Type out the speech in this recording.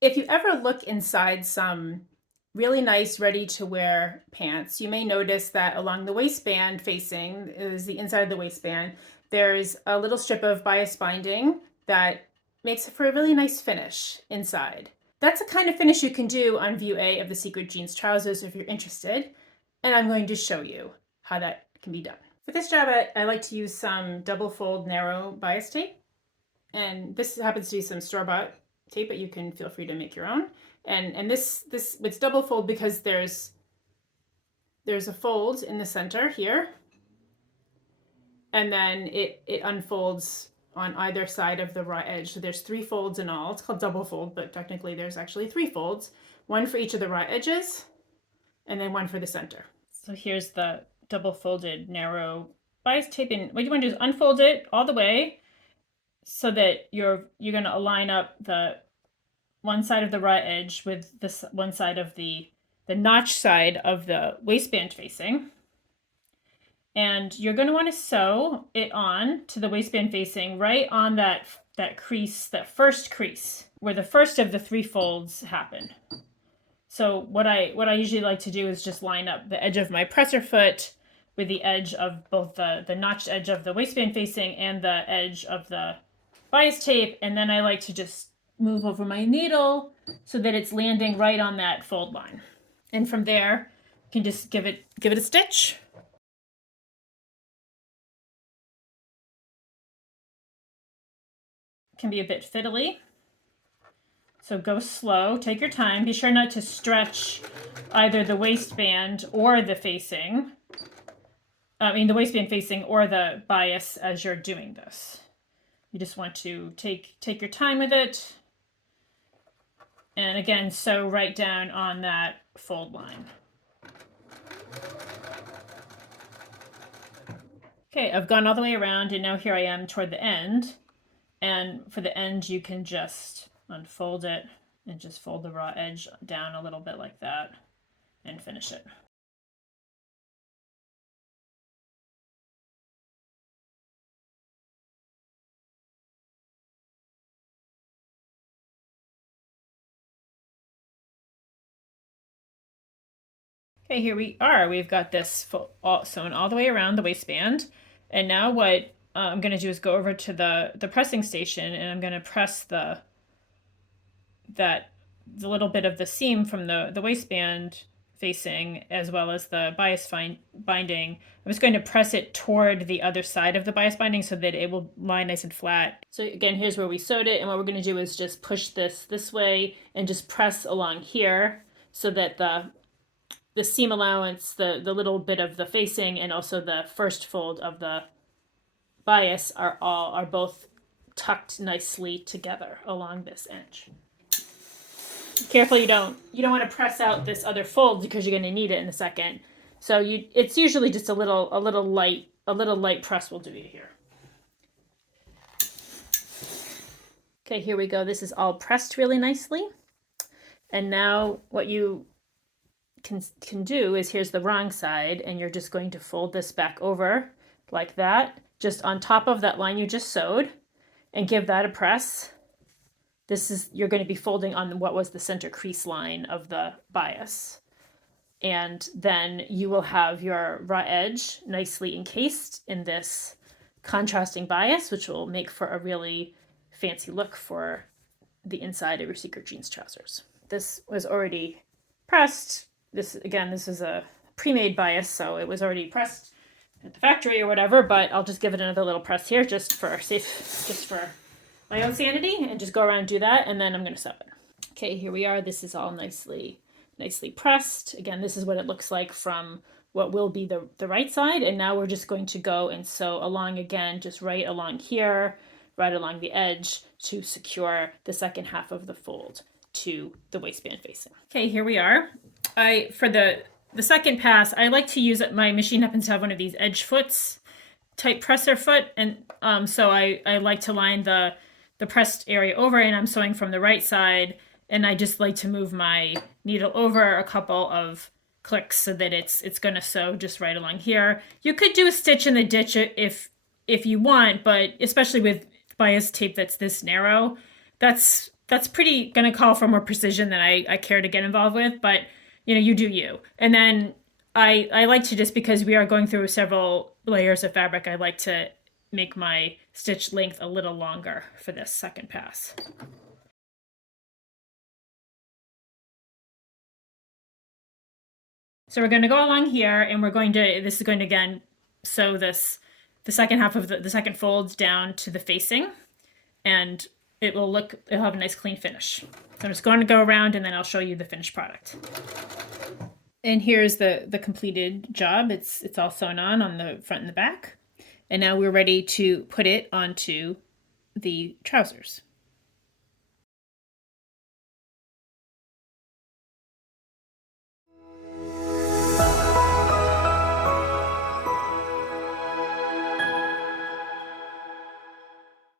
If you ever look inside some really nice ready-to-wear pants, you may notice that along the waistband facing is the inside of the waistband, there's a little strip of bias binding that makes it for a really nice finish inside. That's the kind of finish you can do on view A of the Secret Jeans trousers if you're interested, and I'm going to show you how that can be done. For this job, I like to use some double fold narrow bias tape, and this happens to be some store-bought tape, but you can feel free to make your own. And this it's double fold because there's a fold in the center here, and then it unfolds on either side of the raw edge. So there's 3 folds in all. It's called double fold, but technically there's actually 3 folds, one for each of the raw edges, and then one for the center. So here's the double folded narrow bias tape, and what you want to do is unfold it all the way so that you're going to align up the one side of the raw edge with this one side of the notch side of the waistband facing. And you're going to want to sew it on to the waistband facing right on that crease, that first crease, where the first of the 3 folds happen. So what I usually like to do is just line up the edge of my presser foot with the edge of both the notched edge of the waistband facing and the edge of the bias tape, and then I like to just move over my needle so that it's landing right on that fold line. And from there, you can just give it a stitch. It can be a bit fiddly. So go slow, take your time. Be sure not to stretch either the waistband or the facing. The waistband facing or the bias as you're doing this. You just want to take your time with it. And again, sew right down on that fold line. Okay, I've gone all the way around, and now here I am toward the end. And for the end, you can just unfold it and just fold the raw edge down a little bit like that and finish it. Okay, here we are. We've got this sewn all the way around the waistband. And now what I'm going to do is go over to the pressing station, and I'm going to press the little bit of the seam from the waistband facing as well as the bias binding. I'm just going to press it toward the other side of the bias binding so that it will lie nice and flat. So again, here's where we sewed it, and what we're going to do is just push this way and just press along here so that the seam allowance, the little bit of the facing, and also the first fold of the bias are both tucked nicely together along this edge. Careful, you don't want to press out this other fold because you're going to need it in a second. So it's usually just a little light press will do you here. Okay, here we go. This is all pressed really nicely. And now what you can do is, here's the wrong side, and you're just going to fold this back over like that, just on top of that line you just sewed, and give that a press. You're going to be folding on what was the center crease line of the bias. And then you will have your raw edge nicely encased in this contrasting bias, which will make for a really fancy look for the inside of your Secret Jeans trousers. This was already pressed. This is a pre-made bias, so it was already pressed at the factory or whatever, but I'll just give it another little press here just for my own sanity, and just go around and do that, and then I'm going to sew it. Okay, here we are. This is all nicely pressed. Again, this is what it looks like from what will be the right side, and now we're just going to go and sew along again, just right along here, right along the edge, to secure the second half of the fold to the waistband facing. Okay, here we are. For the second pass, I like to use my machine happens to have one of these edge foots, type presser foot, and so I like to line the pressed area over, and I'm sewing from the right side, and I just like to move my needle over a couple of clicks so that it's going to sew just right along here. You could do a stitch in the ditch if you want, but especially with bias tape that's this narrow, that's that's pretty going to call for more precision than I care to get involved with, but you know, you do you. And then I like to, just because we are going through several layers of fabric, I like to make my stitch length a little longer for this second pass. So we're going to go along here, and we're going to, this is going to again sew this, the second half of the second fold down to the facing, and it'll have a nice clean finish. So I'm just going to go around, and then I'll show you the finished product. And here's the completed job. It's all sewn on the front and the back. And now we're ready to put it onto the trousers.